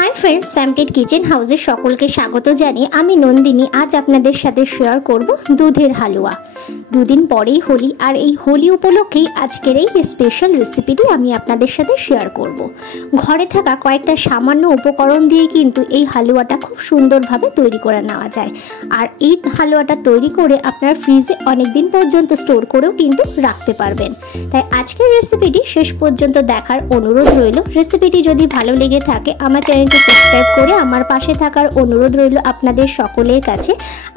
Hi friends family kitchen हाउसे सकलके स्वागत जानिए आमी नंदिनी आज आपनादेर साथे शेयर करब दूधेर हालुआ। दुदिन परेई होली और ये होली उपलक्षे आजकेर ये स्पेशल रेसिपिटी आमी आपनादेर साथे शेयर करब। घरे थाका कयेकटा सामान्य उपकरण दिए किन्तु ये हालुआटा खूब सुंदरभावे तैरी करे नेওয়া যায় और ये हालुआटा तैरी करे आपनारा फ्रिजे अनेक दिन पर्यन्त स्टोर करेও किन्तु राखते पारबेन। ताई आजकेर रेसिपिटी शेष पर्यन्त देखार अनुरोध रइल। रेसिपिटी यदि भालो लेगे थाके आमार চ্যানেলটি সাবস্ক্রাইব করে আমার পাশে থাকার অনুরোধ রইল আপনাদের সকলের কাছে।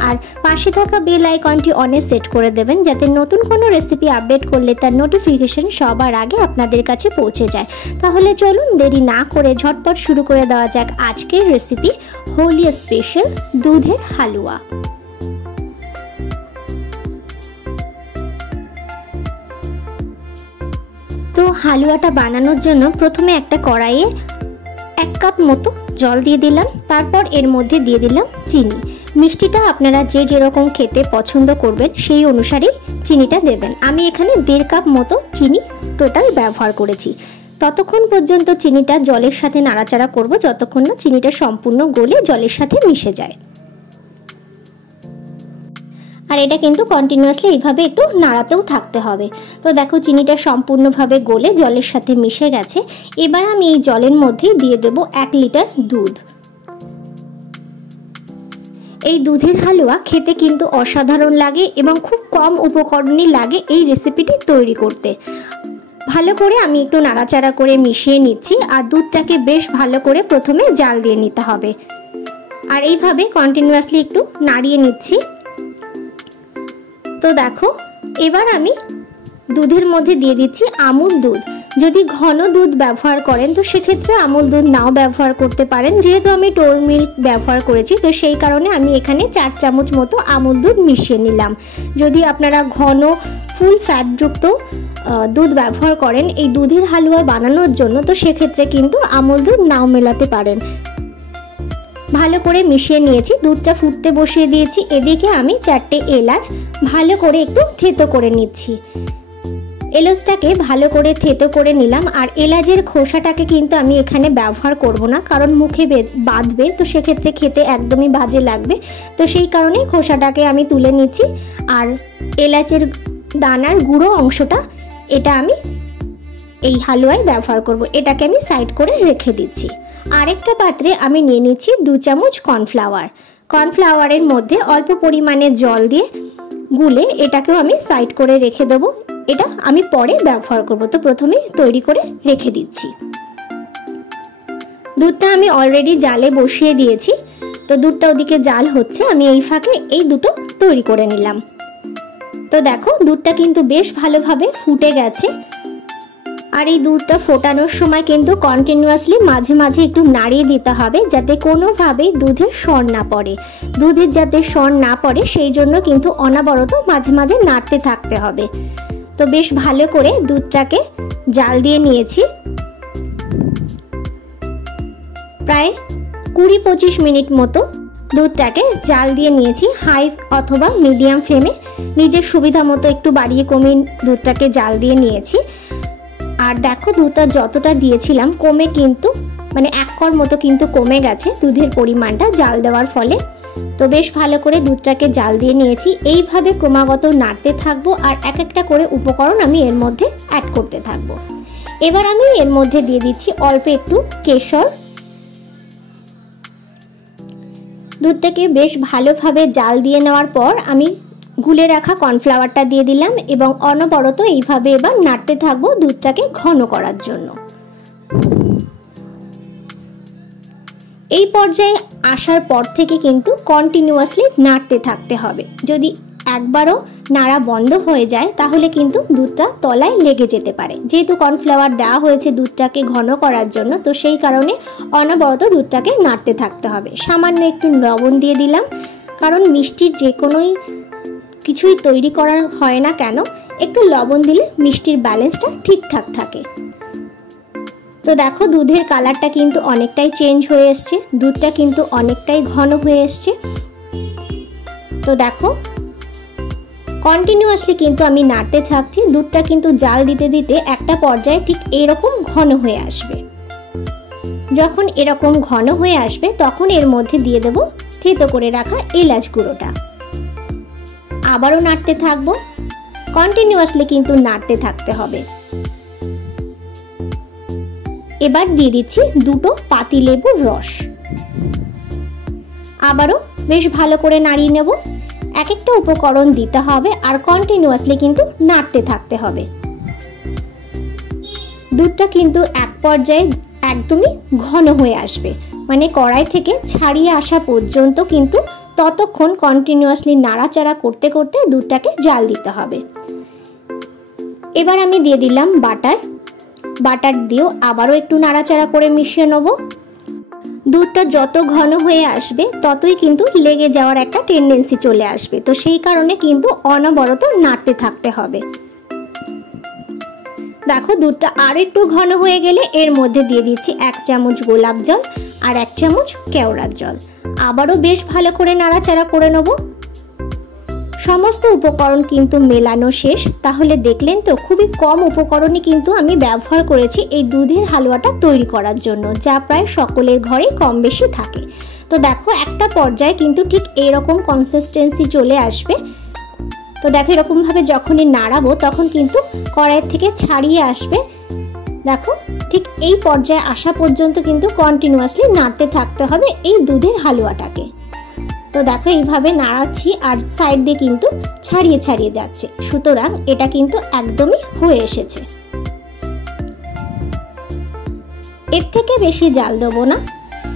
আর পাশে থাকা বেল আইকনটি অনে সেট করে দেবেন যাতে নতুন কোনো রেসিপি আপডেট করলে তার নোটিফিকেশন সবার আগে আপনাদের কাছে পৌঁছে যায়। তাহলে চলুন দেরি না করে ঝটপট শুরু করে দেওয়া যাক আজকের রেসিপি হোলি স্পেশাল দুধের হালুয়া। তো হালুয়াটা বানানোর জন্য প্রথমে একটা কড়াইয়ে 1 কাপ মতো জল দিয়ে দিলাম, তারপর এর মধ্যে দিয়ে দিলাম চিনি। মিষ্টিটা আপনারা যে যেরকম খেতে পছন্দ করবেন সেই অনুসারেই চিনিটা দেবেন। আমি এখানে 1.5 কাপ মতো চিনি টোটাল ব্যবহার করেছি। ততক্ষণ পর্যন্ত চিনিটা জলের সাথে নাড়াচাড়া করব যতক্ষণ না চিনিটা সম্পূর্ণ গলে জলের সাথে মিশে যায়। আর এটা কিন্তু কন্টিনিউয়াসলি এইভাবে একটু নাড়াতেও থাকতে হবে। তো দেখো চিনিটা সম্পূর্ণভাবে গলে জলের সাথে মিশে গেছে। এবার আমি এই জলের মধ্যে দিয়ে দেব 1 লিটার দুধ। এই দুধের হালুয়া খেতে কিন্তু অসাধারণ লাগে এবং খুব কম উপকরণই লাগে এই রেসিপিটি তৈরি করতে। ভালো করে আমি একটু নাড়াচাড়া করে মিশিয়ে নিচ্ছি আর দুধটাকে বেশ ভালো করে প্রথমে জাল দিয়ে নিতে হবে। আর এইভাবে কন্টিনিউয়াসলি একটু নাড়িয়ে নিচ্ছি। তো দেখো এবার আমি দুধের মধ্যে দিয়ে দিচ্ছি আমুল দুধ। যদি ঘন দুধ ব্যবহার করেন তো সেক্ষেত্রে আমুল দুধ নাও ব্যবহার করতে পারেন। যেহেতু আমি টোর মিল্ক ব্যবহার করেছি তো সেই কারণে আমি এখানে 4 চামচ মতো আমুল দুধ মিশিয়ে নিলাম। যদি আপনারা ঘন ফুল ফ্যাটযুক্ত দুধ ব্যবহার করেন এই দুধের হালুয়া বানানোর জন্য তো সেক্ষেত্রে কিন্তু আমুল দুধ নাও মেলাতে পারেন। ভালো করে মিশিয়ে নিয়েছি, দুধটা ফুটতে বসিয়ে দিয়েছি। এদিকে আমি 4টে এলাচ ভালো করে একটু থেতো করে নিচ্ছি। এলাচটাকে ভালো করে থেতো করে নিলাম। আর এলাচের খোসাটাকে কিন্তু আমি এখানে ব্যবহার করব না, কারণ মুখে বাঁধবে, তো সেক্ষেত্রে খেতে একদমই বাজে লাগবে। তো সেই কারণে খোসাটাকে আমি তুলে নিচ্ছি। আর এলাচের দানার গুঁড়ো অংশটা এটা আমি এই হালুয়ায় ব্যবহার করব। এটাকে আমি সাইড করে রেখে দিচ্ছি। আরেকটা পাত্রে আমি নিয়ে নিচ্ছি 2 চামচ কর্নফ্লাওয়ার। কর্নফ্লাওয়ারের মধ্যে অল্প পরিমাণে জল দিয়ে গুলে এটাকেও আমি সাইড করে রেখে দেবো। এটা আমি পরে ব্যবহার করব, তো প্রথমে তৈরি করে রেখে দিচ্ছি। দুধটা আমি অলরেডি জালে বসিয়ে দিয়েছি। তো দুধটা ওদিকে জাল হচ্ছে, আমি এই ফাঁকে এই দুটো তৈরি করে নিলাম। তো দেখো দুধটা কিন্তু বেশ ভালোভাবে ফুটে গেছে। আর এই দুধটা ফোটানোর সময় কিন্তু কন্টিনিউয়াসলি মাঝে মাঝে একটু নাড়িয়ে দিতে হবে যাতে কোনোভাবেই দুধের সর না পড়ে। দুধের যাতে সর না পড়ে সেই জন্য কিন্তু অনবরত মাঝে মাঝে নাড়তে থাকতে হবে। তো বেশ ভালো করে দুধটাকে জাল দিয়ে নিয়েছি। প্রায় 20-25 মিনিট মতো দুধটাকে জাল দিয়ে নিয়েছি। হাই অথবা মিডিয়াম ফ্লেমে নিজের সুবিধা মতো একটু বাড়িয়ে কমিয়ে দুধটাকে জাল দিয়ে নিয়েছি। আর দেখো দুধটা যতটা দিয়েছিলাম কমে কিন্তু মানে 1 কর মতো কিন্তু কমে গেছে দুধের পরিমাণটা জাল দেওয়ার ফলে। তো বেশ ভালো করে দুধটাকে জাল দিয়ে নিয়েছি। এইভাবে ক্রমাগত নাড়তে থাকবো আর এক একটা করে উপকরণ আমি এর মধ্যে অ্যাড করতে থাকবো। এবার আমি এর মধ্যে দিয়ে দিচ্ছি অল্প একটু কেশর। দুধটাকে বেশ ভালোভাবে জাল দিয়ে নেওয়ার পর আমি গুলে রাখা কর্নফ্লাওয়ারটা দিয়ে দিলাম এবং অনবরত এইভাবে এবার নাড়তে থাকবো দুধটাকে ঘন করার জন্য। এই পর্যায়ে আসার পর থেকে কিন্তু কন্টিনিউয়াসলি নাড়তে থাকতে হবে। যদি একবারও নাড়া বন্ধ হয়ে যায় তাহলে কিন্তু দুধটা তলায় লেগে যেতে পারে। যেহেতু কর্নফ্লাওয়ার দেওয়া হয়েছে দুধটাকে ঘন করার জন্য তো সেই কারণে অনবরত দুধটাকে নাড়তে থাকতে হবে। সামান্য একটু লবণ দিয়ে দিলাম, কারণ মিষ্টির যে কোনোই কিছুই তৈরি করা হয় না কেন একটু লবণ দিলে মিষ্টির ব্যালেন্সটা ঠিকঠাক থাকে। তো দেখো দুধের কালারটা কিন্তু অনেকটাই চেঞ্জ হয়ে এসছে, দুধটা কিন্তু অনেকটাই ঘন হয়ে এসছে। তো দেখো কন্টিনিউয়াসলি কিন্তু আমি নাড়তে থাকছি। দুধটা কিন্তু জাল দিতে দিতে একটা পর্যায়ে ঠিক এইরকম ঘন হয়ে আসবে। যখন এরকম ঘন হয়ে আসবে তখন এর মধ্যে দিয়ে দেব থেতো করে রাখা এলাচ গুঁড়োটা। আবারও নাড়তে থাকবো, কন্টিনিউয়াসলি কিন্তু নাড়তে থাকতে হবে। এবার দিয়ে দিচ্ছি 2টো পাতিলেবুর রস। আবারও বেশ ভালো করে নাড়িয়ে নেব। এক একটা উপকরণ দিতে হবে আর কন্টিনিউয়াসলি কিন্তু নাড়তে থাকতে হবে। দুধটা কিন্তু এক পর্যায়ে একদমই ঘন হয়ে আসবে, মানে কড়াই থেকে ছাড়িয়ে আসা পর্যন্ত কিন্তু ততক্ষণ কন্টিনিউয়াসলি নাড়াচাড়া করতে করতে দুধটাকে জাল দিতে হবে। এবার আমি দিয়ে দিলাম বাটার দিয়েও আবারও একটু নাড়াচাড়া করে মিশিয়ে নেব। দুধটা যত ঘন হয়ে আসবে ততই কিন্তু লেগে যাওয়ার একটা টেন্ডেন্সি চলে আসবে, তো সেই কারণে কিন্তু অনবরত নাড়তে থাকতে হবে। দেখো দুধটা আরও একটু ঘন হয়ে গেলে এর মধ্যে দিয়ে দিচ্ছি 1 চামচ গোলাপ জল আর 1 চামচ কেওড়ার জল। আবারও বেশ ভালো করে নাড়াচাড়া করে নেব। সমস্ত উপকরণ কিন্তু মেলানো শেষ। তাহলে দেখলেন তো, খুবই কম উপকরণই কিন্তু আমি ব্যবহার করেছি এই দুধের হালুয়াটা তৈরি করার জন্য, যা প্রায় সকলের ঘরেই কম বেশি থাকে। তো দেখো একটা পর্যায়ে কিন্তু ঠিক এরকম কনসিস্টেন্সি চলে আসবে। তো দেখো এরকমভাবে যখনই নাড়াবো তখন কিন্তু কড়াই থেকে ছাড়িয়ে আসবে। দেখো ঠিক এই পর্যায়ে আসা পর্যন্ত কিন্তু কন্টিনিউয়াসলি নাড়তে থাকতে হবে এই দুধের হালুয়াটাকে। তো দেখো এইভাবে নাড়াচ্ছি আর সাইড দিয়ে কিন্তু ছাড়িয়ে ছাড়িয়ে যাচ্ছে, সুতরাং এটা কিন্তু একদমই হয়ে এসেছে। এর থেকে বেশি জাল দেবো না,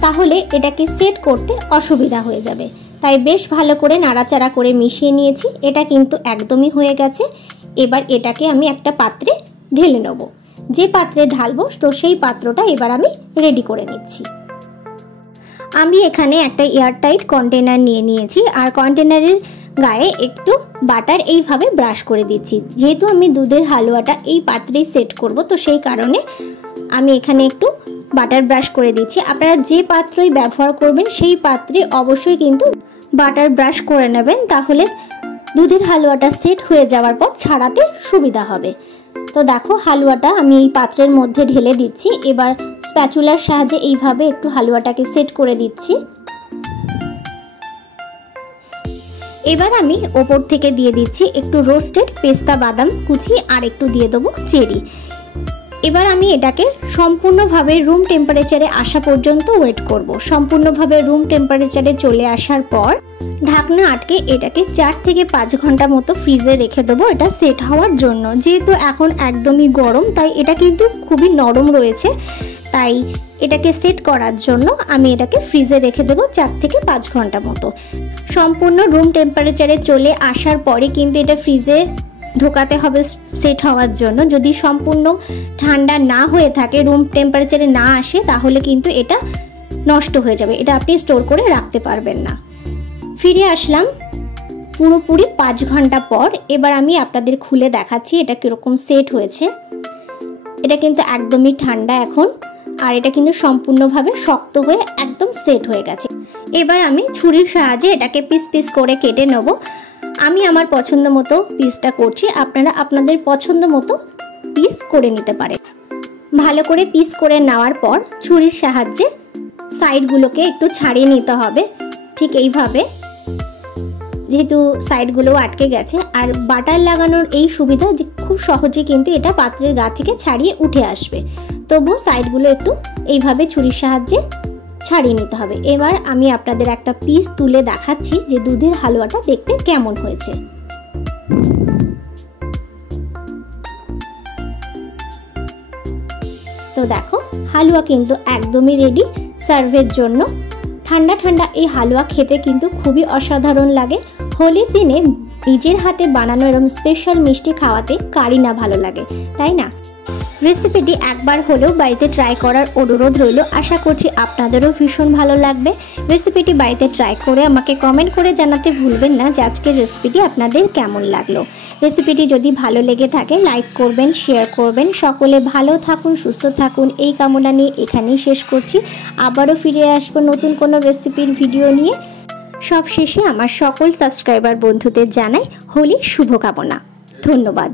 তাহলে এটাকে সেট করতে অসুবিধা হয়ে যাবে। তাই বেশ ভালো করে নাড়াচাড়া করে মিশিয়ে নিয়েছি। এটা কিন্তু একদমই হয়ে গেছে। এবার এটাকে আমি একটা পাত্রে ঢেলে নেব। যে পাত্রে ঢালবো তো সেই পাত্রটা এবার আমি রেডি করে নিচ্ছি। আমি এখানে একটা এয়ারটাইট কন্টেনার নিয়ে নিয়েছি আর কন্টেনারের গায়ে একটু বাটার এইভাবে ব্রাশ করে দিচ্ছি। যেহেতু আমি দুধের হালুয়াটা এই পাত্রেই সেট করব, তো সেই কারণে আমি এখানে একটু বাটার ব্রাশ করে দিচ্ছি। আপনারা যে পাত্রই ব্যবহার করবেন সেই পাত্রে অবশ্যই কিন্তু বাটার ব্রাশ করে নেবেন, তাহলে দুধের হালুয়াটা সেট হয়ে যাওয়ার পর ছাড়াতে সুবিধা হবে। তো দেখো হালুয়াটা আমি এই পাত্রের মধ্যে ঢেলে দিচ্ছি। এবার স্প্যাচুলার সাহায্যে এইভাবে একটু হালুয়াটাকে সেট করে দিচ্ছি। এবার আমি ওপর থেকে দিয়ে দিচ্ছি একটু রোস্টেড পেস্তা বাদাম কুচি আর একটু দিয়ে দেবো চেরি। এবার আমি এটাকে সম্পূর্ণভাবে রুম টেম্পারেচারে আসা পর্যন্ত ওয়েট করব। সম্পূর্ণভাবে রুম টেম্পারেচারে চলে আসার পর ঢাকনা আটকে এটাকে 4 থেকে 5 ঘন্টা মতো ফ্রিজে রেখে দেবো, এটা সেট হওয়ার জন্য। যেহেতু এখন একদমই গরম তাই এটা কিন্তু খুবই নরম রয়েছে, তাই এটাকে সেট করার জন্য আমি এটাকে ফ্রিজে রেখে দেবো 4 থেকে 5 ঘন্টা মতো। সম্পূর্ণ রুম টেম্পারেচারে চলে আসার পরে কিন্তু এটা ফ্রিজে ঢোকাতে হবে সেট হওয়ার জন্য। যদি সম্পূর্ণ ঠান্ডা না হয়ে থাকে, রুম টেম্পারেচারে না আসে, তাহলে কিন্তু এটা নষ্ট হয়ে যাবে, এটা আপনি স্টোর করে রাখতে পারবেন না। ফিরে আসলাম পুরোপুরি 5 ঘন্টা পর। এবার আমি আপনাদের খুলে দেখাচ্ছি এটা কীরকম সেট হয়েছে। এটা কিন্তু একদমই ঠান্ডা এখন, আর এটা কিন্তু সম্পূর্ণভাবে শক্ত হয়ে একদম সেট হয়ে গেছে। এবার আমি ছুরির সাহায্যে এটাকে পিস পিস করে কেটে নেব। আমি আমার পছন্দ মতো পিসটা করছি, আপনারা আপনাদের পছন্দ মতো পিস করে নিতে পারেন। ভালো করে পিস করে নেওয়ার পর ছুরির সাহায্যে সাইডগুলোকে একটু ছাড়িয়ে নিতে হবে, ঠিক এইভাবে, যেহেতু সাইডগুলো আটকে গেছে। আর বাটার লাগানোর এই সুবিধা যে খুব সহজে কিন্তু এটা পাত্রের গা থেকে ছাড়িয়ে উঠে আসবে। তবু সাইডগুলো একটু এইভাবে ছুরির সাহায্যে ছাড়িয়ে নিতে হবে। এবার আমি আপনাদের একটা পিস তুলে দেখাচ্ছি যে দুধের হালুয়াটা দেখতে কেমন হয়েছে। তো দেখো হালুয়া কিন্তু একদমই রেডি সার্ভের জন্য। ঠান্ডা ঠান্ডা এই হালুয়া খেতে কিন্তু খুবই অসাধারণ লাগে। হোলির দিনে নিজের হাতে বানানো এরকম স্পেশাল মিষ্টি খাওয়াতে কারই না ভালো লাগে, তাই না? রেসিপিটি একবার হলেও বাড়িতে ট্রাই করার অনুরোধ রইল। আশা করছি আপনাদেরও ভীষণ ভালো লাগবে। রেসিপিটি বাড়িতে ট্রাই করে আমাকে কমেন্ট করে জানাতে ভুলবেন না যে আজকের রেসিপিটি আপনাদের কেমন লাগলো। রেসিপিটি যদি ভালো লেগে থাকে লাইক করবেন, শেয়ার করবেন। সকলে ভালো থাকুন, সুস্থ থাকুন, এই কামনা নিয়ে এখানেই শেষ করছি। আবারও ফিরে আসবো নতুন কোনো রেসিপির ভিডিও নিয়ে। সব শেষে আমার সকল সাবস্ক্রাইবার বন্ধুদের জানাই হোলির শুভকামনা। ধন্যবাদ।